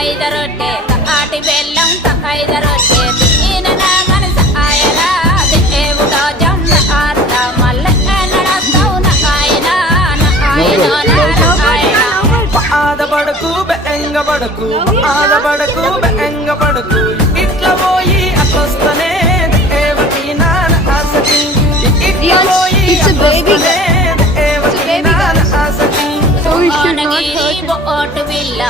ఐద రొట్టె ఆటి బెల్లం ఐద రొట్టె ఈయన నా మనసు ఆయనా దేవుడో జమ్మ ఆర్త మల్ల నడస్తావు నా ఆయన ఆదపడకు బెంగపడకు ఆదపడకు బెంగపడకు ఇట్లా పోయి అట్లొస్తనే దేవకి నాన్న ఆసకి ఇట్లా పోయి అట్లొస్తనే దేవకి నాన్న ఆసకి ఓటు బిల్ల